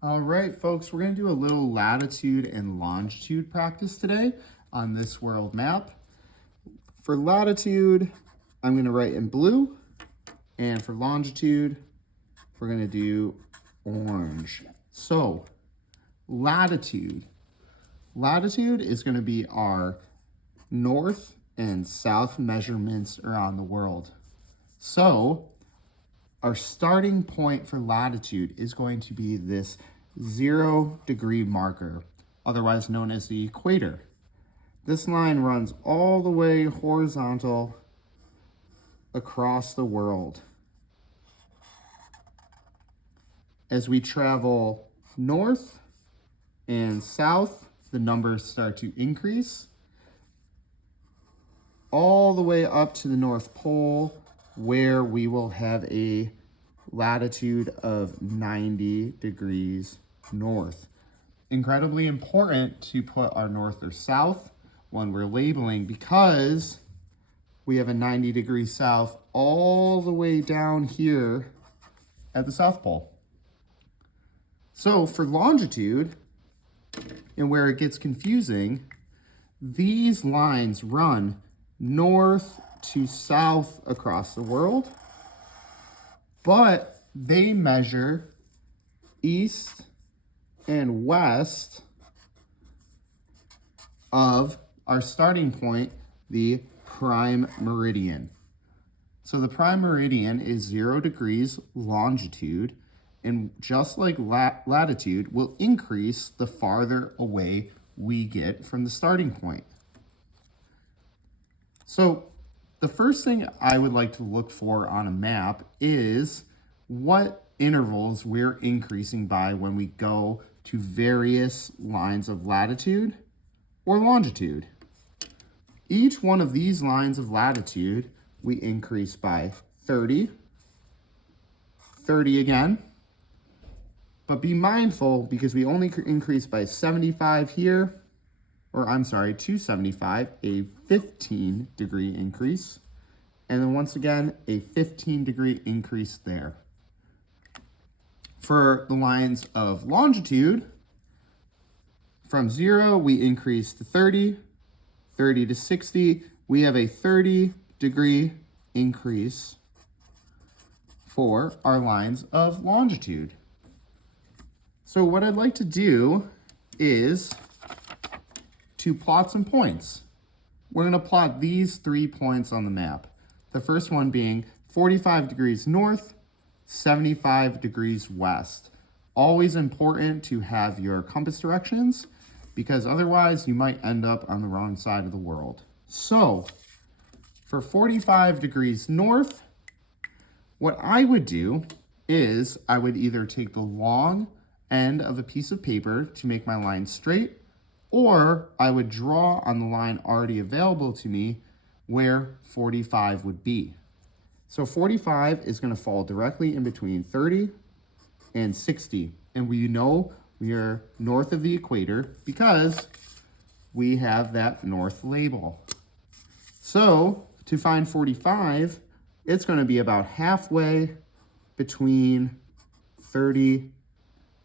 All right, folks, we're going to do a little latitude and longitude practice today on this world map. For latitude, I'm going to write in blue, and for longitude, we're going to do orange. So, latitude. Latitude is going to be our north and south measurements around the world. So, our starting point for latitude is going to be this 0-degree marker, otherwise known as the equator. This line runs all the way horizontal across the world. As we travel north and south, the numbers start to increase all the way up to the North Pole, where we will have a latitude of 90 degrees north. Incredibly important to put our north or south when we're labeling, because we have a 90 degrees south all the way down here at the South Pole. So for longitude, and where it gets confusing, these lines run north to south across the world, but they measure east and west of our starting point, the prime meridian. So the prime meridian is 0 degrees longitude, and just like latitude, will increase the farther away we get from the starting point. So the first thing I would like to look for on a map is what intervals we're increasing by when we go to various lines of latitude or longitude. Each one of these lines of latitude, we increase by 30, 30 again, but be mindful because we only increase by 75 here, or I'm sorry, 275, a 15-degree increase. And then once again, a 15-degree increase there. For the lines of longitude, from 0, we increase to 30, 30 to 60. We have a 30-degree increase for our lines of longitude. So what I'd like to do is to plot some points. We're going to plot these 3 points on the map. The first one being 45 degrees north, 75 degrees west. Always important to have your compass directions, because otherwise you might end up on the wrong side of the world. So for 45 degrees north, what I would do is I would either take the long end of a piece of paper to make my line straight, or I would draw on the line already available to me where 45 would be. So 45 is going to fall directly in between 30 and 60. And we know we are north of the equator because we have that north label. So to find 45, it's going to be about halfway between 30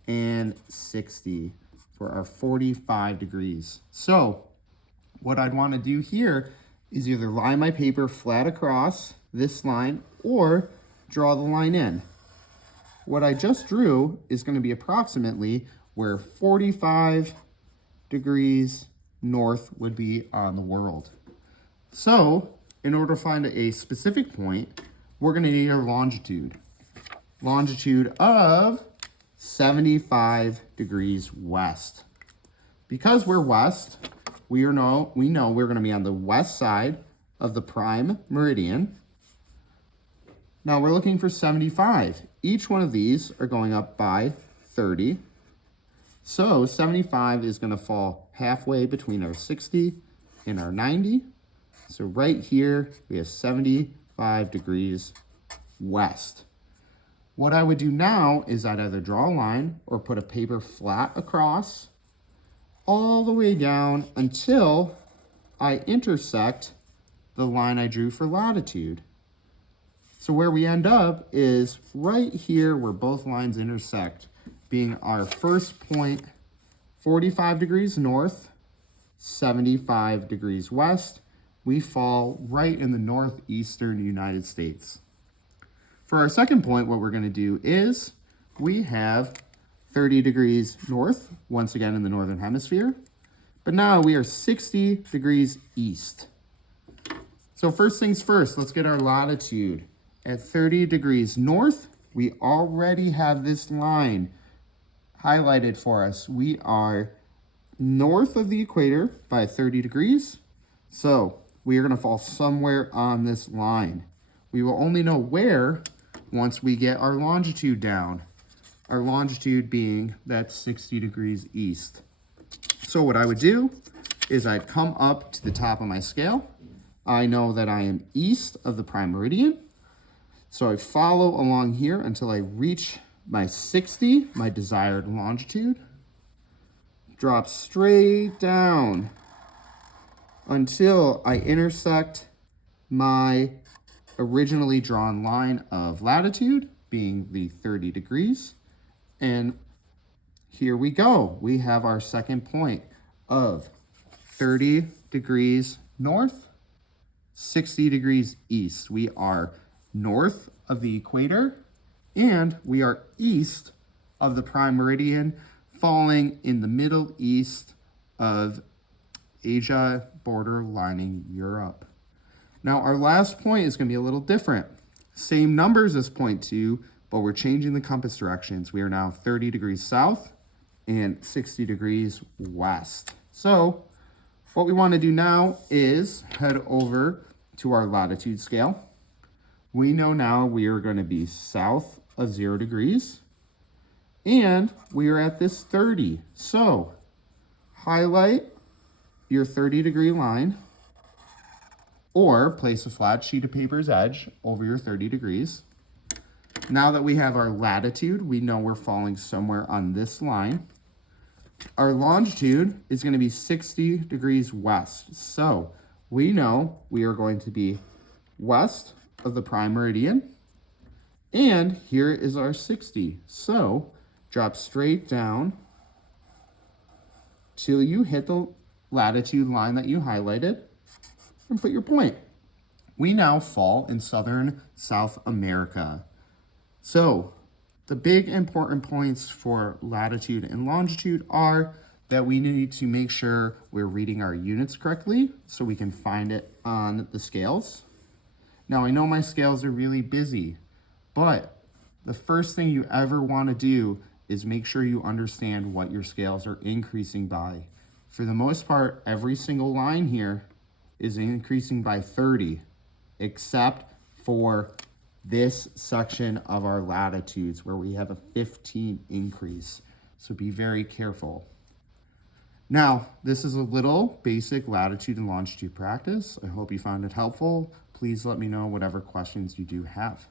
and 60 for our 45 degrees. So what I'd want to do here is either lie my paper flat across this line or draw the line in. What I just drew is going to be approximately where 45 degrees north would be on the world. So in order to find a specific point, we're going to need our longitude. Longitude of 75 degrees west. Because we're west, we know we're going to be on the west side of the prime meridian. Now we're looking for 75. Each one of these are going up by 30. So 75 is going to fall halfway between our 60 and our 90. So right here, we have 75 degrees west. What I would do now is I'd either draw a line or put a paper flat across all the way down until I intersect the line I drew for latitude. So where we end up is right here where both lines intersect, being our first point, 45 degrees north, 75 degrees west. We fall right in the northeastern United States. For our second point, what we're going to do is we have 30 degrees north, once again in the northern hemisphere, but now we are 60 degrees east. So first things first, let's get our latitude. At 30 degrees north, we already have this line highlighted for us. We are north of the equator by 30 degrees. So we are going to fall somewhere on this line. We will only know where once we get our longitude down. Our longitude being that 60 degrees east. So what I would do is I'd come up to the top of my scale. I know that I am east of the prime meridian. So I follow along here until I reach my 60, my desired longitude. Drop straight down until I intersect my originally drawn line of latitude, being the 30 degrees. And here we go. We have our second point of 30 degrees north, 60 degrees east. We are north of the equator and we are east of the prime meridian, falling in the Middle East of Asia, borderlining Europe. Now our last point is going to be a little different. Same numbers as point 2, but we're changing the compass directions. We are now 30 degrees south and 60 degrees west. So what we want to do now is head over to our latitude scale. We know now we are going to be south of 0 degrees, and we are at this 30. So highlight your 30-degree line, or place a flat sheet of paper's edge over your 30 degrees. Now that we have our latitude, we know we're falling somewhere on this line. Our longitude is going to be 60 degrees west. So we know we are going to be west of the prime meridian. And here is our 60. So drop straight down till you hit the latitude line that you highlighted and put your point. We now fall in southern South America. So the big important points for latitude and longitude are that we need to make sure we're reading our units correctly so we can find it on the scales. Now I know my scales are really busy, but the first thing you ever want to do is make sure you understand what your scales are increasing by. For the most part, every single line here is increasing by 30, except for this section of our latitudes where we have a 15 increase. So be very careful. Now, this is a little basic latitude and longitude practice. I hope you found it helpful. Please let me know whatever questions you do have.